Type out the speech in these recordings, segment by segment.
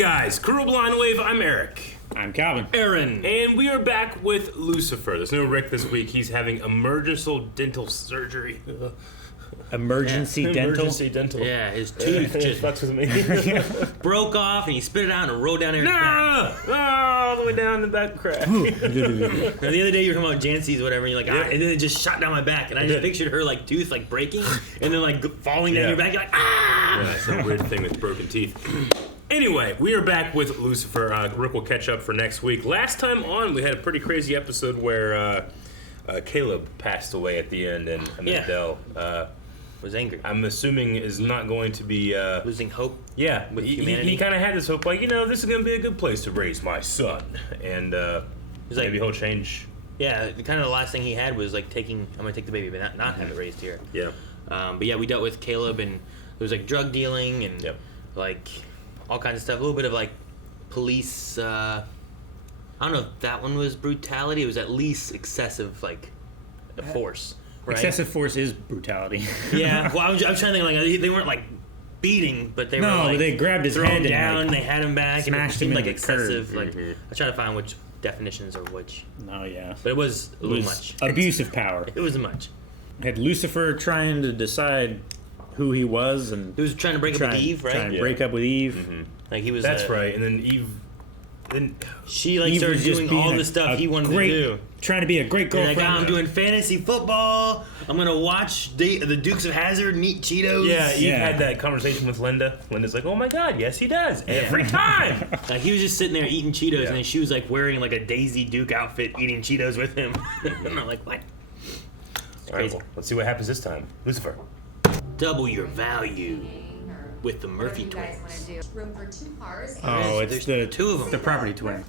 guys, Crew Blind Wave, I'm Eric. I'm Calvin. Aaron. And we are back with Lucifer. There's no Rick this week. He's having emergency dental surgery. Emergency dental? Emergency dental. Yeah, his tooth just fucks with me. broke off and he spit it out and rolled down his back. No! All the way down the back crack. Now, the other day you were talking about Jancy's or whatever, and you're like, and then it just shot down my back, and I just pictured her like tooth like breaking and then like falling down your back. You're like, ah! Yeah, it's a weird thing with broken teeth. Anyway, we are back with Lucifer. Rick will catch up for next week. Last time on, we had a pretty crazy episode where Caleb passed away at the end, and Adele was angry. I'm assuming is not going to be losing hope. Yeah, with he humanity. He kind of had this hope, like, this is going to be a good place to raise my son, and He's like, maybe he'll change. Yeah, kind of the last thing he had was like I'm gonna take the baby, but not have it raised here. Yeah. But yeah, we dealt with Caleb, and there was like drug dealing and like all kinds of stuff. A little bit of like police. I don't know if that one was brutality. It was at least excessive like force. Right? Excessive force is brutality. Yeah. Well, I'm trying to think like they weren't like beating, but they were like they grabbed his thrown head down. and They had him back, and it smashed seemed him like into the curb. excessive. Like I try to find which definitions are which. No, yeah. But it was a It little was much. abuse of power. It was much. Had Lucifer trying to decide who he was, and He was trying to break up with Eve, right? Trying to break up with Eve. Like he was. That's right, and then Eve. Then She like Eve started was just doing being all a- the stuff a he wanted great- to do. Trying to be a great And girlfriend. like, I'm doing fantasy football. I'm gonna watch the Dukes of Hazzard and eat Cheetos. Yeah, Eve Yeah. had that conversation with Linda. Linda's like, "Oh my God, yes, he does every time." Like he was just sitting there eating Cheetos, Yeah. and then she was like wearing like a Daisy Duke outfit, eating Cheetos with him. And I'm like, what? All right, well, let's see what happens this time. Lucifer. Double your value with the Murphy What do you guys twins. want to do? Room for 2 cars. Oh, it's There's the two of them. The property twin.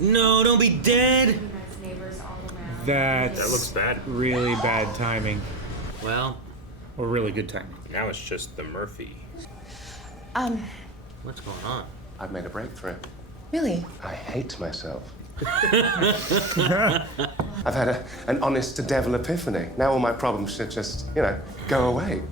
No, don't be dead. Neighbors all around. That's That looks bad. really bad timing, Well, or really good timing. Now it's just the Murphy. what's going on? I've made a breakthrough. Really? I hate myself. I've had an honest to devil epiphany. Now all my problems should just, go away.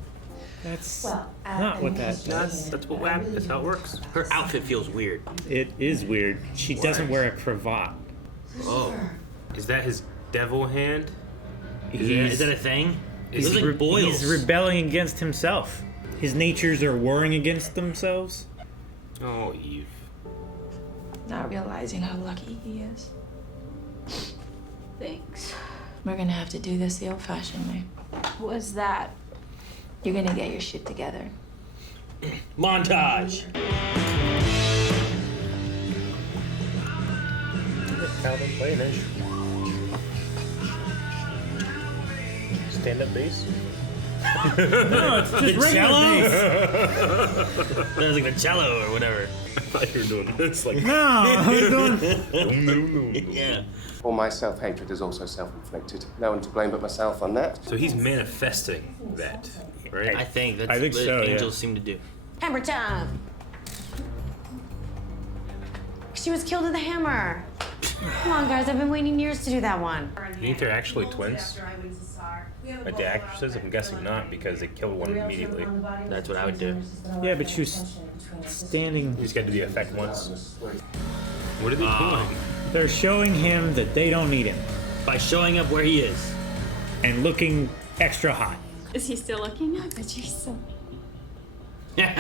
That's Well, not what that. That's what happens. That's how it works. Her outfit feels weird. It is weird. She doesn't wear a cravat. Oh, Is that his devil hand? is that a thing? It He's, looks like boils. he's rebelling against himself. His natures are warring against themselves. Oh, Eve. Not realizing how lucky he is. Thanks. We're gonna have to do this the old-fashioned way. What's that? You're gonna get your shit together. Montage. Calvin, play an inch. Stand up bass. No, it's just regular cello? bass. That was like the cello or whatever. I thought you were doing this. Like, No, I was doing. no. Yeah. All my self-hatred is also self-inflicted. No one to blame but myself on that. So he's manifesting that, right? I think that's I think what so, yeah. angels seem to do. Hammer time. She was killed with a hammer. Come on, guys. I've been waiting years to do that one. Do you think they're actually twins? Like the actresses? I'm guessing not because they killed one immediately. That's what I would do. Yeah, but she was standing. You just got to do the effect once. What are they doing? They're showing him that they don't need him By showing up where he is. and looking extra hot. Is he still looking? I bet you so. It's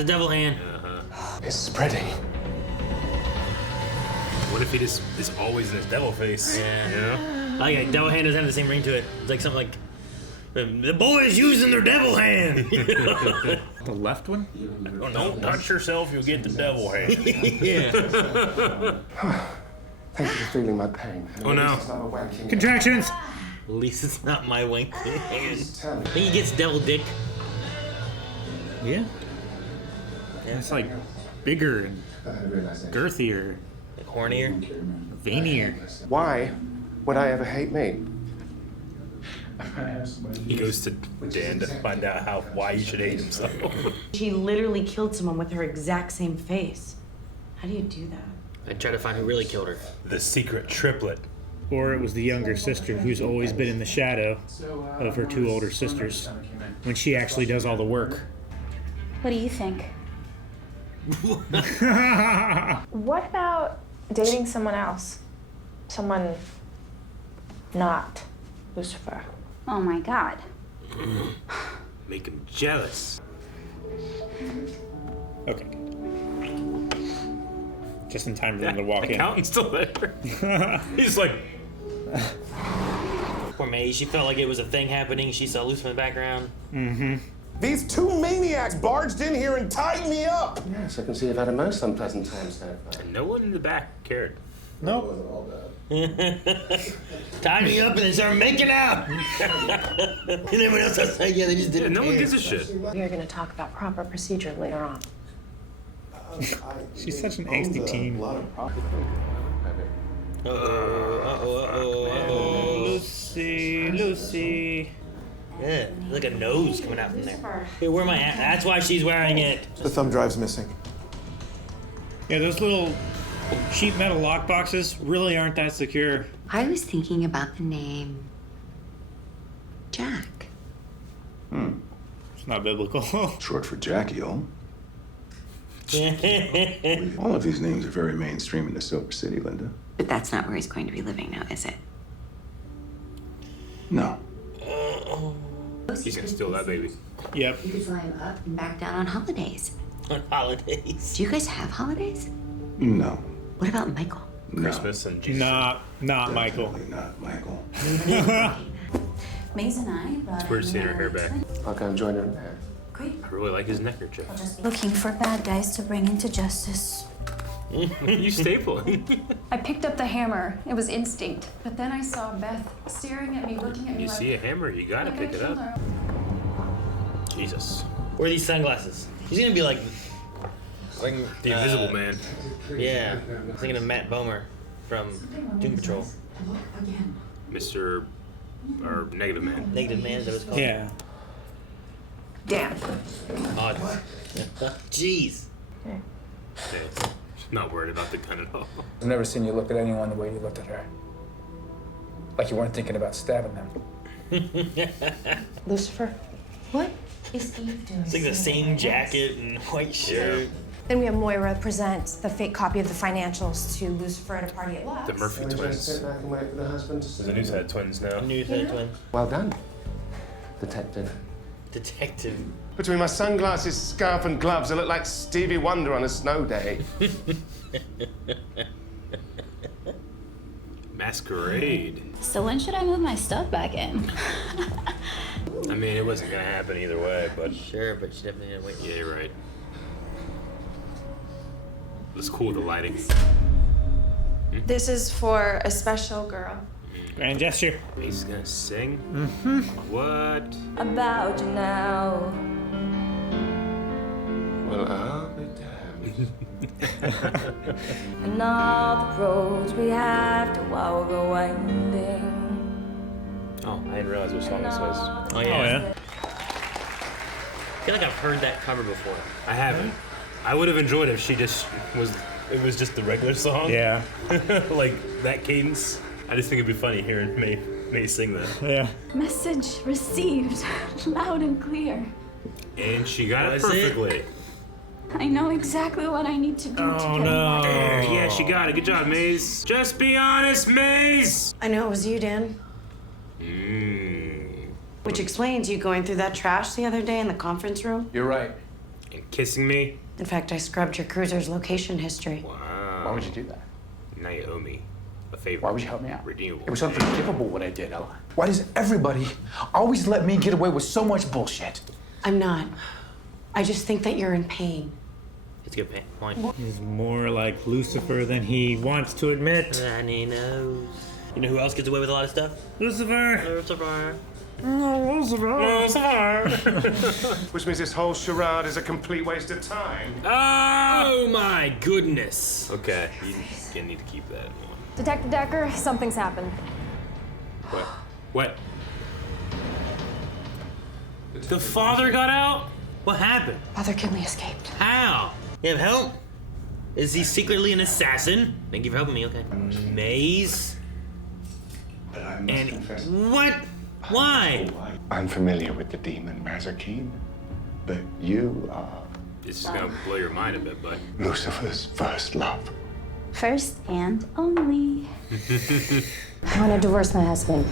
a devil hand. It's spreading. What if he just is always in his devil face? Yeah. You know? Like a devil hand doesn't have the same ring to it. It's like something like the boys using their devil hand. The left one? Don't touch yourself, you'll get the devil hand. Yeah. Thank you for feeling my pain. Oh, no. It's not a wanking- Contractions. At least it's not my wink hand. Tell me. I think he gets devil dick. Yeah. It's like bigger and girthier, Like hornier. veinier. Why would I ever hate me? He goes to Dan to find out why he should hate himself. She literally killed someone with her exact same face. How do you do that? I'd try to find who really killed her. The secret triplet. Or it was the younger sister who's always been in the shadow of her two older sisters when she actually does all the work. What do you think? What about dating someone else? Someone not Lucifer. Oh my god. Make him jealous. Okay. Just in time for them to walk in. Accountant's still there. He's like, Poor May, she felt like it was a thing happening. She saw Lucifer in the background. These two maniacs barged in here and tied me up. Yes, I can see you've had a most unpleasant time so far. and no one in the back cared. Nope. Tied me up and then started making out. And everyone else was like, yeah, they just Yeah, didn't no one care. gives a shit. We are going to talk about proper procedure later on. She's such an angsty teen. Lucy. Yeah, like a nose coming out from there. Hey, where am I at? That's why she's wearing it. The thumb drive's missing. Yeah, those little cheap metal lock boxes really aren't that secure. I was thinking about the name Jack. It's not biblical. Short for Jackie, oh? All of these names are very mainstream in the Silver City, Linda. But that's not where he's going to be living now, is it? No. He's gonna steal that baby. Yep. You could fly him up and back down on holidays. On holidays. Do you guys have holidays? No. What about Michael? Christmas and Jesus. Not Michael. Definitely not Michael. Maze and I brought It's weird seeing her hair back. I'll go and join her in there. Great. I really like his neckerchief. Looking for bad guys to bring into justice. You stapling. I picked up the hammer. It was instinct. But then I saw Beth staring at me, looking at me You like, see a hammer, you gotta like I pick it killed up. her. Jesus. Where are these sunglasses? He's gonna be like The Invisible Man. Yeah, I'm thinking of Matt Bomer from Doom Patrol. Mr. or Negative Man. Negative Man, is that what it's called? Yeah. Damn. Odd. Jeez. Yeah, not worried about the gun at all. I've never seen you look at anyone the way you looked at her. Like you weren't thinking about stabbing them. Lucifer? What is Eve doing? It's like the same jacket and white shirt. Then we have Moira present the fake copy of the financials to Lucifer at a party at Lux. The Murphy Can we just sit twins. back and wait for the husband to see? The news had twins now. New third twin. Well done, detective. Detective. Between my sunglasses, scarf, and gloves, I look like Stevie Wonder on a snow day. Masquerade. So when should I move my stuff back in? I mean, it wasn't gonna happen either way, but Sure, but she definitely didn't wait. yeah, you're right. It's cool, the lighting. This is for a special girl. Grand gesture. He's gonna sing? What? About you now. Well, I'll be damned. And all the roads we have to walk are winding. Oh, I didn't realize what song this was. Oh Oh yeah. yeah. I feel like I've heard that cover before. I haven't. I would have enjoyed if she just was. It was just the regular song. Yeah. Like that cadence. I just think it'd be funny hearing May sing that. Yeah. Message received. Loud and clear. And she got it Was it? perfectly. I know exactly what I need to do to Oh get no. him back. Yeah, she got it. Good job, Maze. Just be honest, Maze. I know it was you, Dan. Which explains you going through that trash the other day in the conference room. You're right. And kissing me. In fact, I scrubbed your cruiser's location history. Wow. Why would you do that? Now you owe me a favor. Why would you help me out? Redeemable. It was unforgivable what I did, Ella. Why does everybody always let me get away with so much bullshit? I'm not. I just think that you're in pain. It's a good point. He's more like Lucifer than he wants to admit. And he knows. You know who else gets away with a lot of stuff? Lucifer. Lucifer. Which means this whole charade is a complete waste of time. Oh my goodness. Okay, you need to keep that one. Detective Decker, something's happened. What? What? The father got out? What happened? Father Kinley escaped. How? You have help? Is he secretly an assassin? Thank you for helping me, okay. Maze? But I must And confess, what? Why? I'm familiar with the demon Mazarkeen, but you are it's just gonna blow your mind a bit, but Lucifer's first love. First and only. I want to divorce my husband.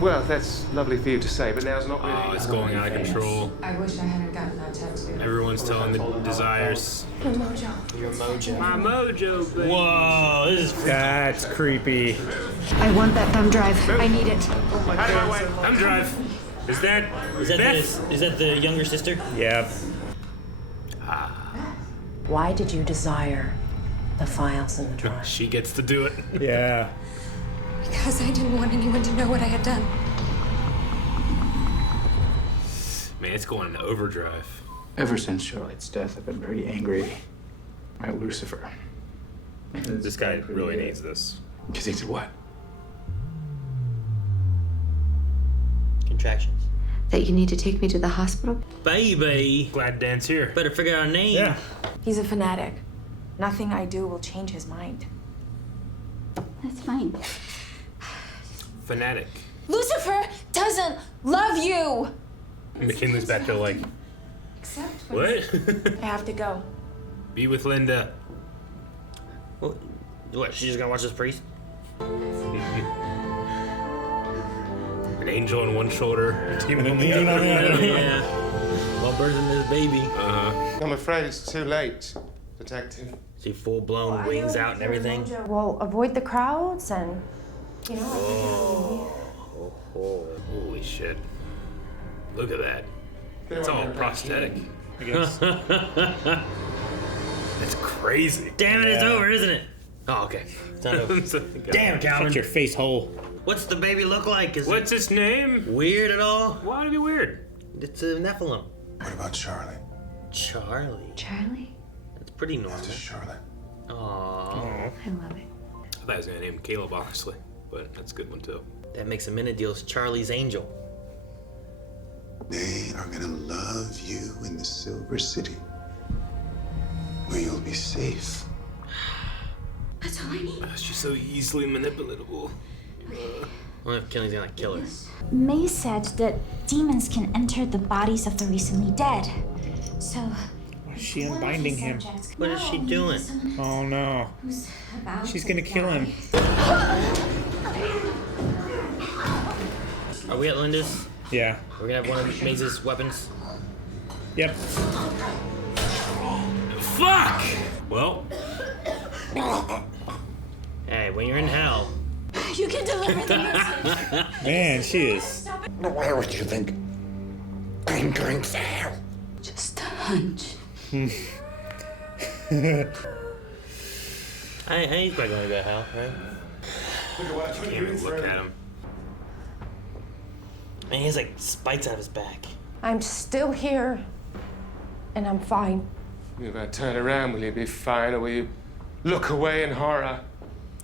Well, that's lovely for you to say, but now's not really. oh, it's going out of control. I wish I hadn't gotten that tattoo. Everyone's telling the desires. Your mojo. Your mojo. My mojo, baby. Whoa, this is That's creepy. I want that thumb drive. I need it. How do I wait? I'm drive. Is that Beth? is that the younger sister? Yep. Why did you desire the files in the drawer? She gets to do it. Yeah. Because I didn't want anyone to know what I had done. Man, it's going into overdrive. Ever since Charlotte's death, I've been very angry at Lucifer. This guy really needs this. Because he did what? Contractions. That you need to take me to the hospital? Baby. Glad Dan's here. Better figure out a name. Yeah. He's a fanatic. Nothing I do will change his mind. That's fine. Fanatic. Lucifer doesn't love you! McKinley's back there like, Except what? I have to go. Be with Linda. What, she's just gonna watch this priest? An angel on one shoulder, demon on the demon other. on the other. Yeah. While birthing this baby. I'm afraid it's too late, Detective. See full blown wings out and everything. Well, avoid the crowds and, you know. Oh, holy shit. Look at that. It's all prosthetic. I guess. It's crazy. Damn it, it's Yeah. over, isn't it? Oh, okay. It's not over. Damn, Calvin. Shut your face hole. What's the baby look like? Is What's its name? it weird at all? Why would it be weird? It's a Nephilim. What about Charlie? Charlie. Charlie? That's pretty normal. That's Charlotte. Aww. I love it. I thought I was gonna name him Caleb, honestly, but that's a good one too. That makes him in a deal's Charlie's angel. They are gonna love you in the Silver City, where you'll be safe. That's all I need. She's so easily manipulatable. I wonder if Kenny's gonna kill her. May said that demons can enter the bodies of the recently dead. So. Why is she unbinding him? What is she doing? Oh no. She's gonna kill him. Are we at Linda's? Yeah. We're gonna have one of Maze's weapons? Yep. Fuck! Well, Hey, when you're in hell. You can deliver the message. Man, she is. Why would you think I'm going for hell? Just a hunch. I ain't probably gonna go to hell, right? can't even look at him. And he has like spikes out of his back. I'm still here, and I'm fine. You better turn around, will you be fine, or will you look away in horror?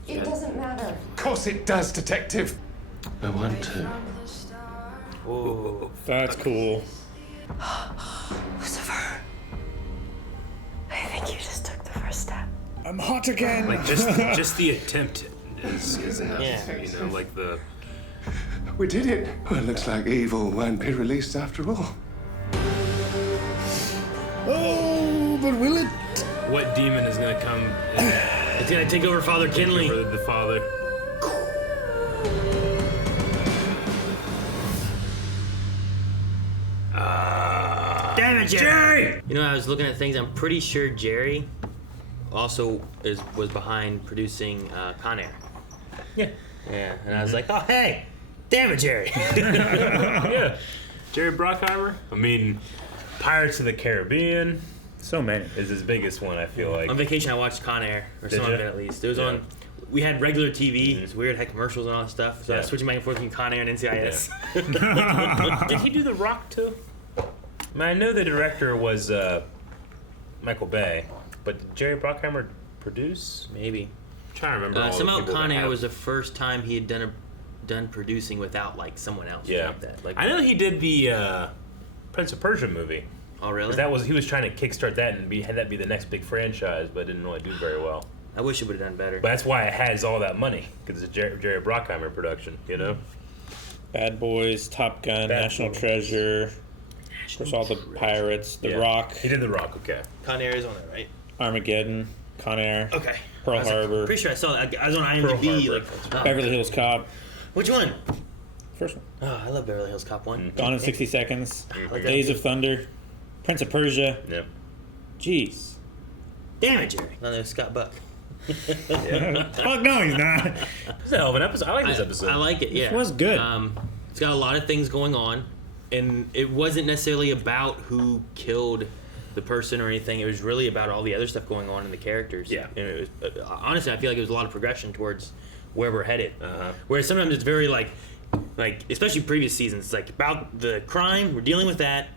It doesn't matter. Of course it does, Detective. I want to. Whoa. That's cool. Lucifer. I think you just took the first step. I'm hot again. Like just the attempt is enough. Yeah. You know, like the. We did it. Well, it looks like evil won't be released after all. Oh, but will it? What demon is gonna come? It's gonna take over Father Kinley. For the father. Damn it, Jerry! You know, I was looking at things. I'm pretty sure Jerry also was behind producing Con Air. Yeah. Yeah, and I was like, oh hey, damn it, Jerry! Yeah. Jerry Bruckheimer. I mean, Pirates of the Caribbean So many. is his biggest one. I feel like. On vacation, I watched Con Air, or Did some ya? of it at least. It was Yeah. on. We had regular TV. It's weird, had commercials and all that stuff. So I was Yeah. switching back and forth between Con Air and NCIS. Did he do The Rock too? I mean, I know the director was Michael Bay, but did Jerry Bruckheimer produce? Maybe. I'm trying to remember. all the Somehow people Con that Air have- was the first time he had done producing without like someone else. Yeah. Like that. Like, I know he did the Prince of Persia movie. Oh really? He was trying to kickstart that and had that be the next big franchise, but it didn't really do very well. I wish it would have done better. But that's why it has all that money, because it's a Jerry Bruckheimer production, you know? Bad Boys, Top Gun, Bad National Boys. Treasure. Of course, all the pirates, The Rock, He did The Rock, okay. Con Air is on it, right? Armageddon, Con Air, Okay. Pearl Harbor, Pretty sure I saw that. I was on IMDb. Like, Beverly Hills Cop. which one? First one. Oh, I love Beverly Hills Cop 1. Gone in 60 Seconds. Like Days that. of Thunder. Prince of Persia. Yep. Jeez. Damn it, Jerry. No, no, Scott Buck. Fuck no, he's not. It's a hell of an episode. I like this episode. I like it, yeah. This was good. It's got a lot of things going on, and it wasn't necessarily about who killed the person or anything. It was really about all the other stuff going on in the characters. Yeah. And it was, honestly, I feel like it was a lot of progression towards where we're headed. Whereas sometimes it's very like especially previous seasons, it's like about the crime, we're dealing with that,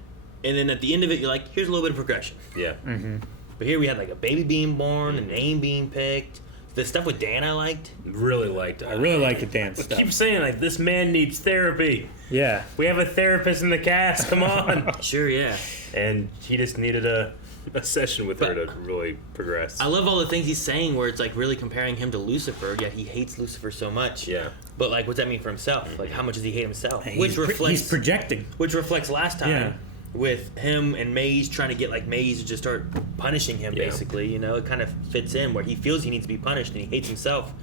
and then at the end of it, you're like, here's a little bit of progression. Yeah. Mm-hmm. But here we had like a baby being born, a name being picked. The stuff with Dan I liked. Really liked. I really like the dance I stuff. keep saying, like, this man needs therapy. Yeah. We have a therapist in the cast. Come on. Sure, yeah. And he just needed a session with her to really progress. I love all the things he's saying where it's like really comparing him to Lucifer, yet he hates Lucifer so much. Yeah. But like, what's that mean for himself? Like, how much does he hate himself? He's projecting. Which reflects last time Yeah. with him and Maze trying to get like Maze to just start punishing him. Basically, you know, it kind of fits in where he feels he needs to be punished and he hates himself.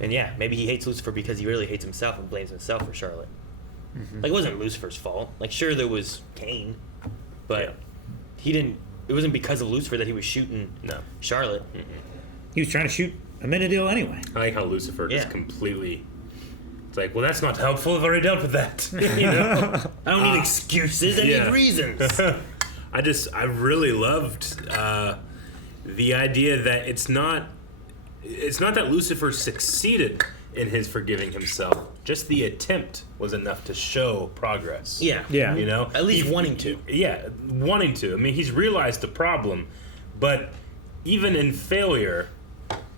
And yeah, maybe he hates Lucifer because he really hates himself and blames himself for Charlotte. Mm-hmm. Like, it wasn't Lucifer's fault. Like, sure, there was Cain, but he didn't. It wasn't because of Lucifer that he was shooting Charlotte. He was trying to shoot Amenadiel anyway. I like how Lucifer just completely. It's like, well, that's not helpful. I've already dealt with that. You know? I don't need excuses. I need reasons. I really loved the idea that it's not that Lucifer succeeded in his forgiving himself. Just the attempt was enough to show progress. Yeah. Yeah. You know? At least wanting to. Yeah, wanting to. I mean, he's realized the problem, but even in failure,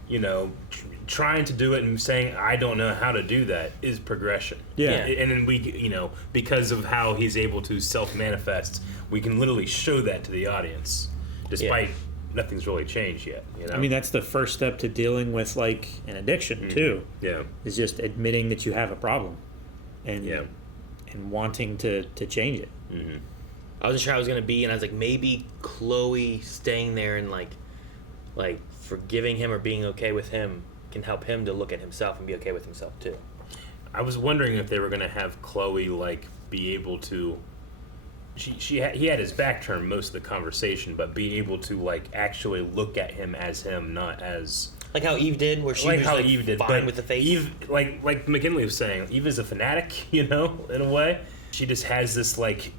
you know, trying to do it and saying, I don't know how to do that is progression. Yeah. And then we, you know, because of how he's able to self-manifest, we can literally show that to the audience, despite nothing's really changed yet. You know? I mean, that's the first step to dealing with like an addiction too. Yeah. Is just admitting that you have a problem, and and wanting to change it. Mm-hmm. I wasn't sure how it was gonna be, and I was like, maybe Chloe staying there and like forgiving him or being okay with him can help him to look at himself and be okay with himself too. I was wondering if they were gonna have Chloe like be able to. He had his back turned most of the conversation, but be able to like actually look at him as him, not as like how Eve did, where she like was how like Eve did, fine but with the face. Eve, like McKinley was saying, Eve is a fanatic, you know, in a way. She just has this like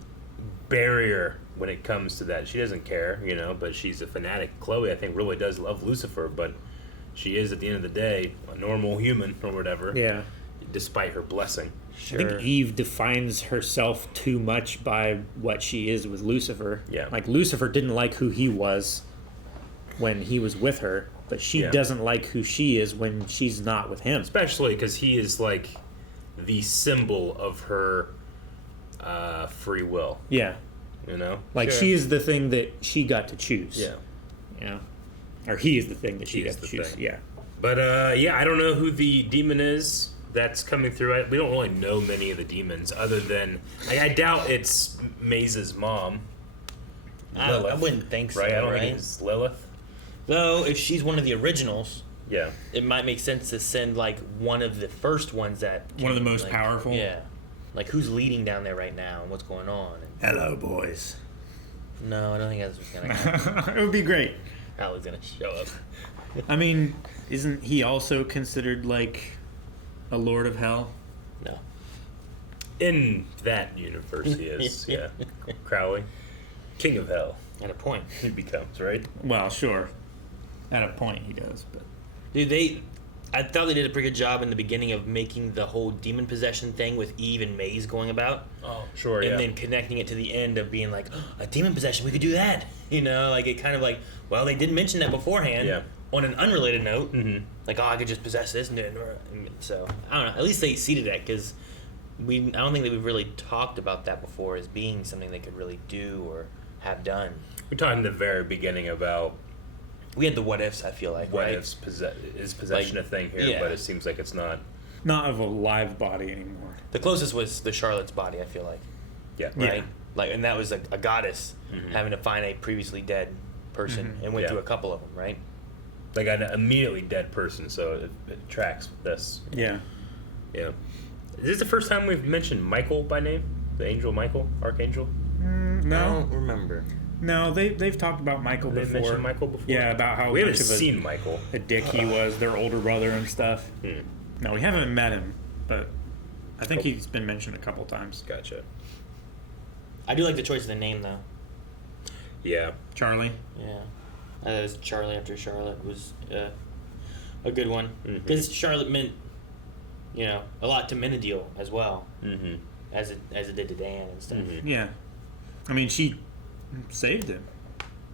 barrier when it comes to that. She doesn't care, you know, but she's a fanatic. Chloe, I think, really does love Lucifer, but she is at the end of the day a normal human or whatever. Yeah. Despite her blessing. Sure. I think Eve defines herself too much by what she is with Lucifer. Yeah. Like Lucifer didn't like who he was when he was with her, but she doesn't like who she is when she's not with him. Especially because he is like the symbol of her free will. Yeah. You know? Like she is the thing that she got to choose. Yeah. You know? Or he is the thing that she got to choose. Thing. Yeah. But I don't know who the demon is that's coming through. We don't really know many of the demons other than I doubt it's Maze's mom. I wouldn't think so, right? I don't right? think it's Lilith. Though, if she's one of the originals, yeah, it might make sense to send like one of the first ones that one of the most powerful. Yeah, like who's leading down there right now and what's going on. Hello, boys. No, I don't think that's what's gonna happen. It would be great. Allie's gonna show up. I mean, isn't he also considered like a lord of hell? No. In that universe, he is. Yeah, Crowley, king of hell. At a point, he becomes right. Well, sure. At a point, he does. But dude, I thought they did a pretty good job in the beginning of making the whole demon possession thing with Eve and Maze going about. Oh, sure, and then connecting it to the end of being like, oh, a demon possession, we could do that. You know, like it kind of like, well, they did mention that beforehand. Yeah. On an unrelated note, like, oh, I could just possess this, and so I don't know. At least they seeded that because I don't think that we've really talked about that before as being something they could really do or have done. We talked in the very beginning about we had the what ifs. I feel like what right? ifs is possession a thing here, but it seems like it's not of a live body anymore. The closest was the Charlotte's body. I feel like, yeah, right. Like, and that was a goddess having to find a previously dead person and went through a couple of them, right? Like an immediately dead person, so it tracks with this. Yeah. Yeah. Is this the first time we've mentioned Michael by name? The angel Michael? Archangel? I No. don't remember. No, they've talked about Michael They've before. mentioned Michael before? Yeah, about how We haven't much of seen Michael. a dick he was, their older brother and stuff. No, we haven't met him, but I think he's been mentioned a couple times. Gotcha. I do like the choice of the name, though. Yeah. Charlie? Yeah. It was Charlie after Charlotte was a good one. Because Charlotte meant, you know, a lot to Menadiel as well. As it did to Dan and stuff. Yeah. I mean, she saved him.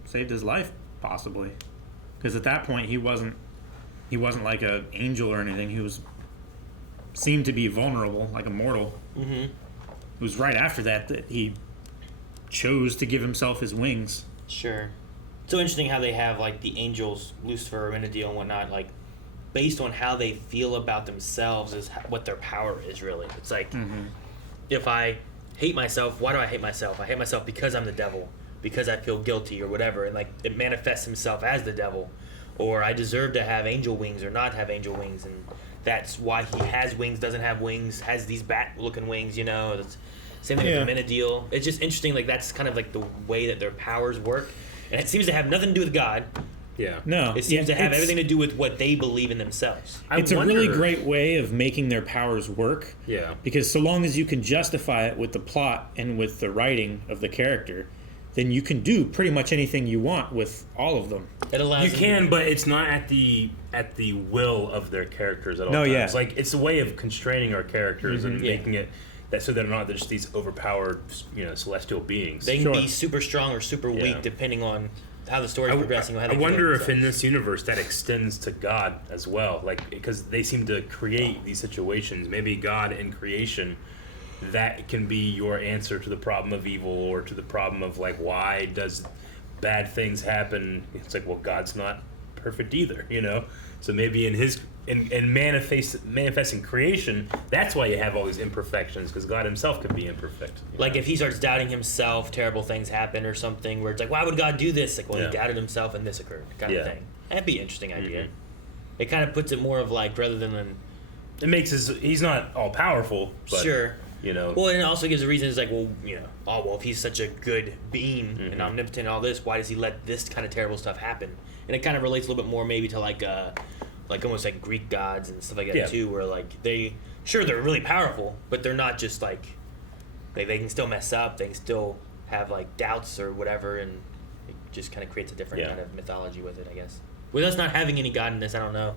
Saved his life, possibly. Because at that point, he wasn't like an angel or anything. He seemed to be vulnerable, like a mortal. It was right after that he chose to give himself his wings. Sure. So interesting how they have, like, the angels, Lucifer, Menadiel, and whatnot, like, based on how they feel about themselves is what their power is, really. It's like, if I hate myself, why do I hate myself? I hate myself because I'm the devil, because I feel guilty or whatever, and, like, it manifests himself as the devil. Or I deserve to have angel wings or not have angel wings, and that's why he has wings, doesn't have wings, has these bat-looking wings, you know. It's same thing with the Menadiel. It's just interesting, like, that's kind of, like, the way that their powers work. And it seems to have nothing to do with God. Yeah. No. It seems to have everything to do with what they believe in themselves. It's a really great way of making their powers work. Yeah. Because so long as you can justify it with the plot and with the writing of the character, then you can do pretty much anything you want with all of them. It allows you can, but it's not at the will of their characters at all times. Yeah. Like, it's a way of constraining our characters and making it that so they're not just these overpowered, you know, celestial beings. They can be super strong or super weak depending on how the story's progressing. I wonder if in this universe that extends to God as well, like, because they seem to create these situations. Maybe God in creation, that can be your answer to the problem of evil or to the problem of, like, why does bad things happen? It's like, well, God's not perfect either, you know. So maybe in his in manifesting creation, that's why you have all these imperfections, because God himself could be imperfect. Like, if he starts doubting himself, terrible things happen or something, where it's like, why would God do this? Like, well, he doubted himself and this occurred, kind of thing. That'd be an interesting idea. It kind of puts it more of, like, rather than it makes he's not all powerful, but, sure, you know. Well, and it also gives a reason. It's like, well, you know, oh well, if he's such a good being and omnipotent and all this, why does he let this kind of terrible stuff happen? And it kind of relates a little bit more maybe to like almost like Greek gods and stuff like that too, where like they're really powerful, but they're not just like they can still mess up, they can still have like doubts or whatever, and it just kind of creates a different kind of mythology with it, I guess. With us not having any god in this, I don't know.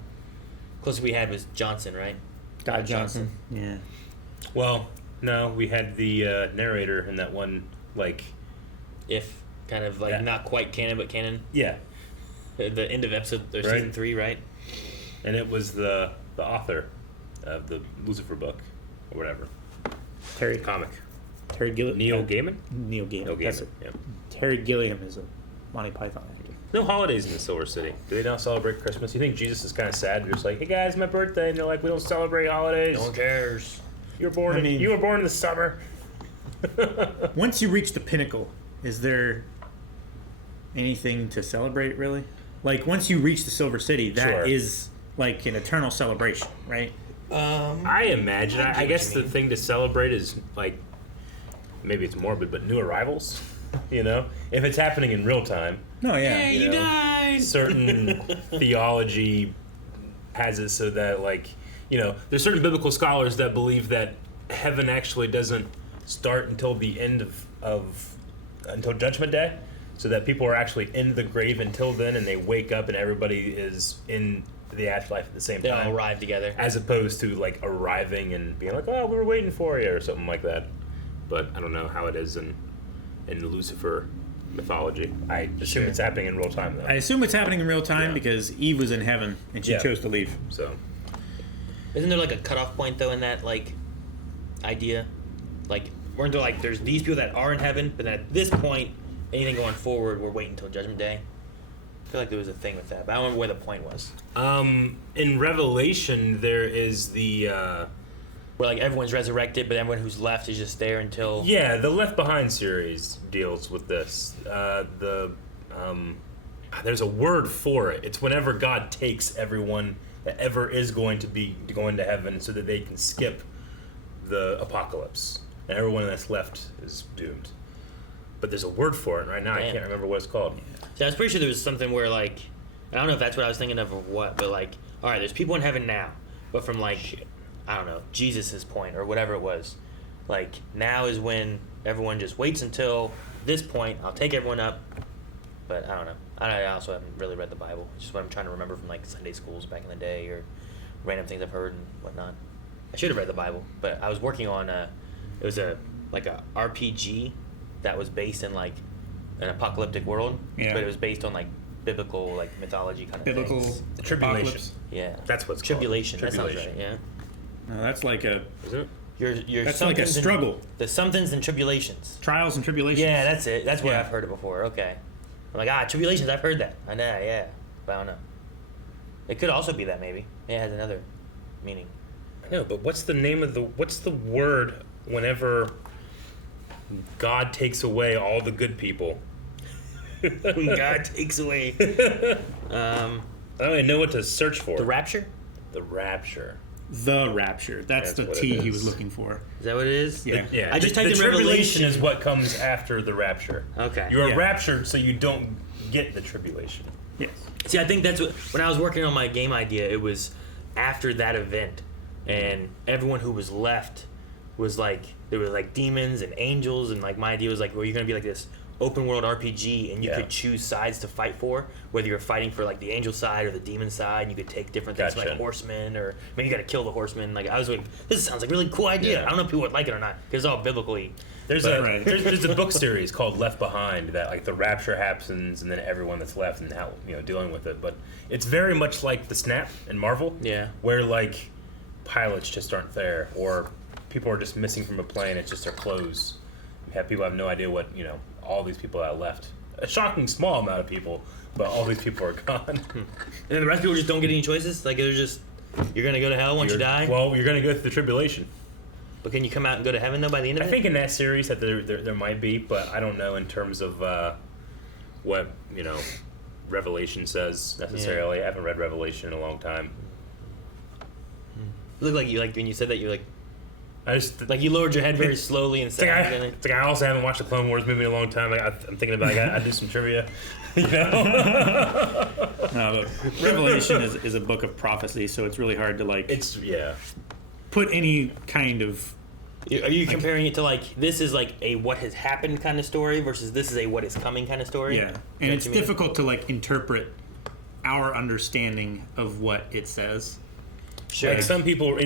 Closest we had was Johnson, right? God Johnson. Yeah. Well, no, we had the narrator in that one, like, if kind of like not quite canon, but canon. Yeah. The end of episode or season 3, right? And it was the author of the Lucifer book or whatever. Terry Gilliam. Neil Gaiman. Neil Gaiman. That's it. Yeah. Terry Gilliam is a Monty Python actor. No holidays in the Silver City. Do they not celebrate Christmas? You think Jesus is kind of sad? They're just like, hey guys, my birthday, and they're like, we don't celebrate holidays. No one cares. You were born in the summer. Once you reach the pinnacle, is there anything to celebrate, really? Like, once you reach the Silver City, that is like an eternal celebration, right? I imagine. I guess the thing to celebrate is, like, maybe it's morbid, but new arrivals. You know, if it's happening in real time. No, yeah. You died. Certain theology has it so that, like, you know, there's certain biblical scholars that believe that heaven actually doesn't start until the end until Judgment Day, so that people are actually in the grave until then, and they wake up and everybody is in the afterlife at the same time. They all arrive together. As opposed to, like, arriving and being like, oh, we were waiting for you, or something like that. But I don't know how it is in Lucifer mythology. I assume it's happening in real time, though. I assume it's happening in real time because Eve was in heaven and she chose to leave. So, isn't there like a cutoff point though in that like idea? Like, weren't there like there's these people that are in heaven, but then at this point, anything going forward, we're waiting until Judgment Day. I feel like there was a thing with that, but I don't remember where the point was. In Revelation, there is the where like everyone's resurrected, but everyone who's left is just there until. Yeah, the Left Behind series deals with this. There's a word for it. It's whenever God takes everyone that ever is going to heaven, so that they can skip the apocalypse, and everyone that's left is doomed. But there's a word for it right now. I can't remember what it's called. So I was pretty sure there was something where like, I don't know if that's what I was thinking of or what, but like, all right, there's people in heaven now, but from like, I don't know, Jesus's point or whatever it was, like now is when everyone just waits until this point. I'll take everyone up, but I don't know. I also haven't really read the Bible. It's just what I'm trying to remember from like Sunday schools back in the day or random things I've heard and whatnot. I should have read the Bible, but I was working on it was a RPG that was based in like an apocalyptic world, but it was based on like biblical like mythology kind of biblical things. The tribulation. Apocalypse. Yeah, that's what's tribulation. called. That sounds right. Yeah. No, that's like a. Is it? Your That's like a struggle. The somethings and tribulations. Trials and tribulations. Yeah, that's it. That's where I've heard it before. Okay. I'm like, tribulations, I've heard that. I know, yeah. But I don't know. It could also be that, maybe. It has another meaning. I know, but what's the word whenever God takes away all the good people? When God takes away. I don't even know what to search for. The rapture? The rapture. The rapture. That's the T he was looking for. Is that what it is? Yeah. Yeah. I just the typed in tribulation Revelation. is what comes after the rapture. Okay. You're raptured, so you don't get the tribulation. Yes. See, I think that's what, when I was working on my game idea, it was after that event, and everyone who was left was like, there were like demons and angels, and like my idea was like, well, you're going to be like this open world RPG, and you could choose sides to fight for, whether you're fighting for like the angel side or the demon side, and you could take different things like horsemen, or maybe you got to kill the horsemen. Like I was like, this sounds like a really cool idea. I don't know if people would like it or not, because it's all biblically. There's a book series called Left Behind that like the rapture happens and then everyone that's left and how dealing with it. But it's very much like the Snap in Marvel. Yeah. Where like pilots just aren't there, or people are just missing from a plane. It's just their clothes. You have people have no idea what all these people that left. A shocking small amount of people, but all these people are gone. And then the rest of people just don't get any choices. Like they're just, you're gonna go to hell once you die. Well, you're gonna go through the tribulation. But can you come out and go to heaven though by the end of it? I think in that series that there might be, but I don't know in terms of what Revelation says necessarily. Yeah. I haven't read Revelation in a long time. You look like you when you said that you're like. I just like you lowered your head very slowly and said. It's like I also haven't watched the Clone Wars movie in a long time. Like I'm thinking about I do some trivia. No, but Revelation is a book of prophecy, so it's really hard to put any kind of. Are you comparing it to like this is like a what has happened kind of story versus this is a what is coming kind of story? Yeah, and it's difficult to like interpret our understanding of what it says. Sure. Like some people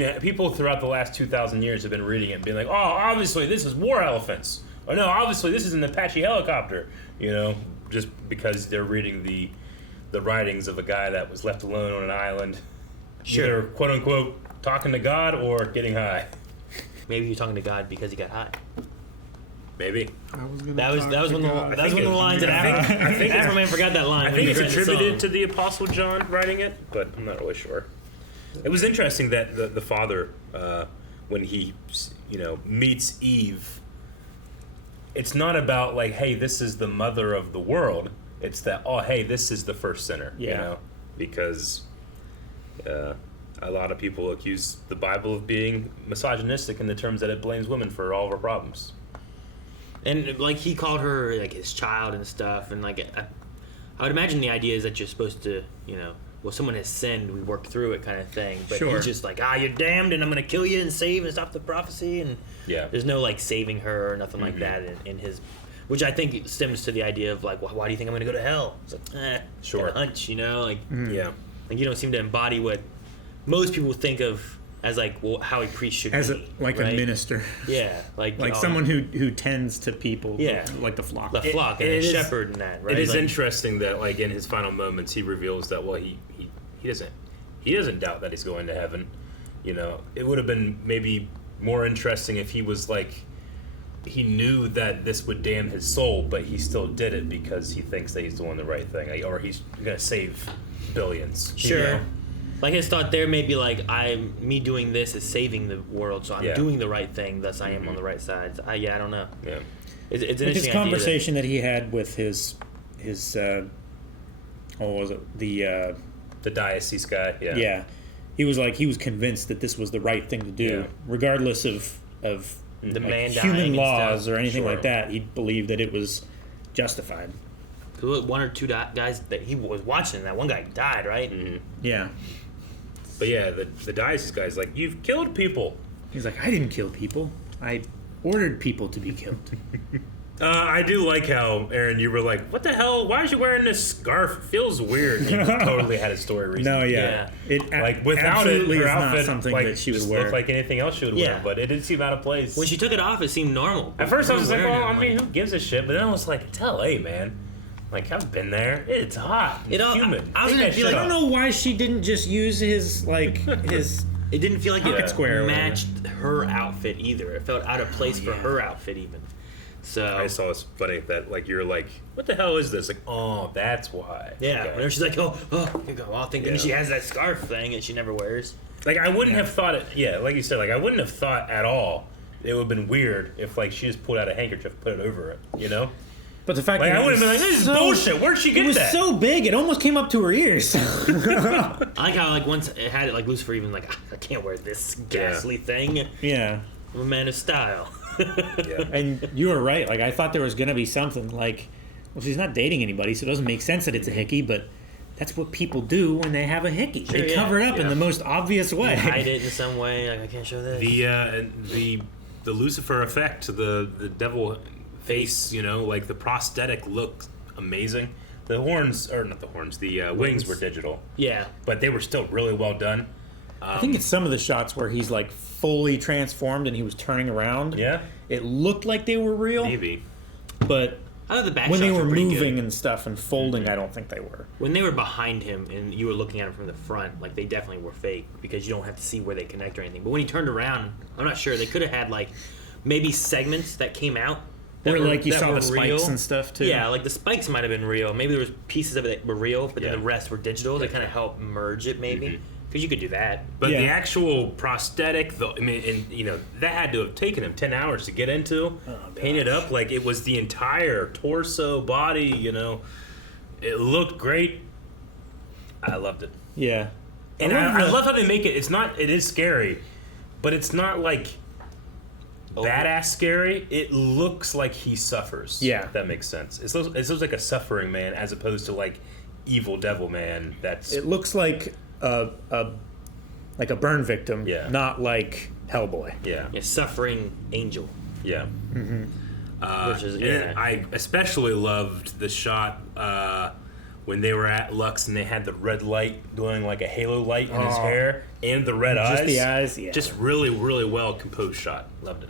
throughout the last 2,000 years have been reading it and being like, oh, obviously this is war elephants. Or no, obviously this is an Apache helicopter. Just because they're reading the writings of a guy that was left alone on an island, either quote unquote talking to God or getting high. Maybe you're talking to God because he got high. Maybe. That was one of the lines that Afroman forgot that line. I think it's attributed to the Apostle John writing it, but I'm not really sure. It was interesting that the father, when he, meets Eve, it's not about like, hey, this is the mother of the world. It's that, oh, hey, this is the first sinner. Yeah. Because a lot of people accuse the Bible of being misogynistic in the terms that it blames women for all of our problems. And like he called her like his child and stuff, and like I would imagine the idea is that you're supposed to, well, someone has sinned, we work through it kind of thing. But he's just like, you're damned, and I'm going to kill you and save and stop the prophecy. And there's no like saving her or nothing like that in his, which I think stems to the idea of like, well, why do you think I'm going to go to hell? It's like, a hunch, like, like you don't seem to embody what most people think of as like, well, how a priest should be. Like a minister. Yeah. Like someone who tends to people. Yeah. Like the flock. The flock and a shepherd and that, right? It is interesting that like in his final moments he reveals that he doesn't doubt that he's going to heaven. It would have been maybe more interesting if he was like he knew that this would damn his soul, but he still did it because he thinks that he's doing the right thing, or he's gonna save billions. Sure. Like his thought there may be like, me doing this is saving the world, so I'm doing the right thing. Thus, I am on the right side. So, I don't know. Yeah, it's an With interesting his idea conversation that he had with his what was it, the diocese guy. Yeah. Yeah, he was convinced that this was the right thing to do, regardless of the like, man dying human and laws stuff. or anything Sure. like that. He believed that it was justified. One or two guys that he was watching, that one guy died, right? Mm-hmm. Yeah. But yeah, the diocese guy's like, you've killed people. He's like, I didn't kill people. I ordered people to be killed. I do like how, Aaron, you were like, what the hell? Why is she wearing this scarf? It feels weird. You totally had a story reason. No, yeah. It like, without it, absolutely her is not outfit something like, that she would just wear. looked like anything else she would wear, but it didn't seem out of place. When she took it off, it seemed normal. At first I was just like, Wearing well, it, I mean, who gives a shit? But then I was like, it's LA, man. Like, I've been there. It's hot. It's humid. I was Take gonna that feel shit like, I don't know why she didn't just use his it didn't feel like pocket it square or matched her outfit either. It felt out of place for her outfit even. So I saw it's funny that like you're like, what the hell is this? Like, oh, that's why. yeah, Okay. whenever she's like, oh, you go. I'll think. And she has that scarf thing that she never wears. Like I wouldn't have thought it. Yeah, like you said, like I wouldn't have thought at all. It would have been weird if like she just pulled out a handkerchief, put it over it. You know. But the fact Like that I would have been like, this is bullshit. Where'd she get it was that? so big, it almost came up to her ears. I like how like once it had it, like Lucifer even like, I can't wear this ghastly thing. Yeah. I'm a man of style. And you were right. Like I thought there was gonna be something like, well, she's not dating anybody, so it doesn't make sense that it's a hickey. But that's what people do when they have a hickey. Sure, they cover it up in the most obvious way. Hide it in some way. Like I can't show this. The Lucifer effect, the devil face, you know, like the prosthetic looked amazing. The horns, or not the horns, the wings were digital. Yeah. But they were still really well done. I think it's some of the shots where he's like fully transformed and he was turning around. Yeah. It looked like they were real. Maybe. But I thought the back when they shots were pretty moving good. and stuff and folding, I don't think they were. When they were behind him and you were looking at him from the front, like they definitely were fake because you don't have to see where they connect or anything. But when he turned around, I'm not sure. They could have had like maybe segments that came out. Where like you that saw were the spikes real. and stuff too. Yeah, like the spikes might have been real. Maybe there was pieces of it that were real, but then Yeah. the rest were digital. They kind of help merge it, maybe. Because you could do that. But the actual prosthetic, though, I mean, and you know, that had to have taken him 10 hours to get into, paint it up. Like it was the entire torso, body. You know, it looked great. I loved it. Yeah. And I love how they make it. It's not. It is scary, but it's not like badass scary. It looks like he suffers. Yeah. If that makes sense. It looks like a suffering man as opposed to like evil devil man. It looks like a burn victim. Yeah. Not like Hellboy. Yeah. A suffering angel. Yeah. Mm-hmm. Which is, and I especially loved the shot when they were at Lux and they had the red light doing like a halo light in his hair and the red eyes. Just the eyes, yeah. Just really, really well composed shot. Loved it.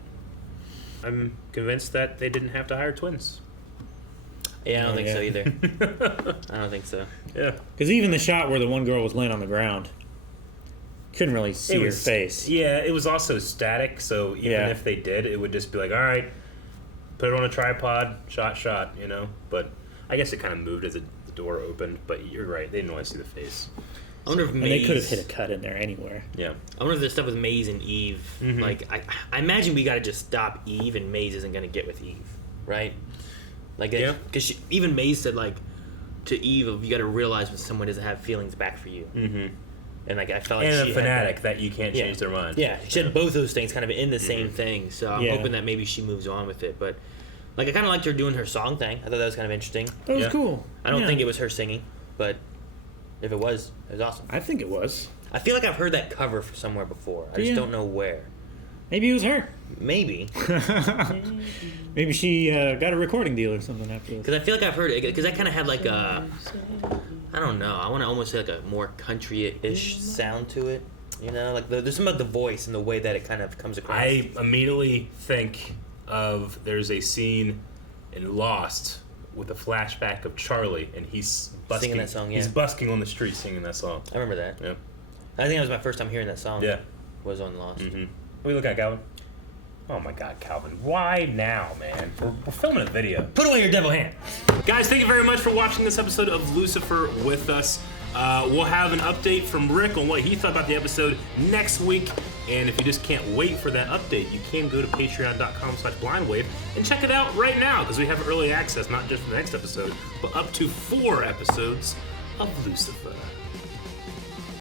I'm convinced that they didn't have to hire twins. Yeah, I don't think so either. I don't think so. Yeah. Because even the shot where the one girl was laying on the ground, couldn't really see her face. Yeah, it was also static, so even if they did, it would just be like, all right, put it on a tripod, shot, you know? But I guess it kind of moved as the door opened, but you're right, they didn't want to see the face. I wonder if And they could have hit a cut in there anywhere. Yeah. I wonder if there's stuff with Maze and Eve. Mhm. Like, I imagine we got to just stop Eve, and Maze isn't going to get with Eve, right? Like, because even Maze said, like, to Eve, you got to realize when someone doesn't have feelings back for you. Mm-hmm. And like I felt like and she a fanatic had that you can't change their mind. Yeah, she had both those things kind of in the same thing. So I'm Yeah. hoping that maybe she moves on with it. But like I kind of liked her doing her song thing. I thought that was kind of interesting. That was cool. I don't Yeah. think it was her singing, but if it was awesome. I think it was. I feel like I've heard that cover for somewhere before. I just Yeah. don't know where. Maybe it was her. Maybe. Maybe she got a recording deal or something after this. Because I feel like I've heard it. Because I kind of had like a, I don't know. I want to almost say like a more country-ish sound to it. You know, like there's some of the voice and the way that it kind of comes across. I immediately think of there's a scene in Lost with a flashback of Charlie, and he's busking. Singing that song, yeah. He's busking on the street singing that song. I remember that. Yeah. I think that was my first time hearing that song. Yeah. Was on Lost. Mm-hmm. What do you look at, Calvin? Oh my God, Calvin. Why now, man? We're filming a video. Put away your devil hand. Guys, thank you very much for watching this episode of Lucifer with us. We'll have an update from Rick on what he thought about the episode next week. And if you just can't wait for that update, you can go to patreon.com/blindwave and check it out right now, because we have early access, not just for the next episode, but up to 4 episodes of Lucifer.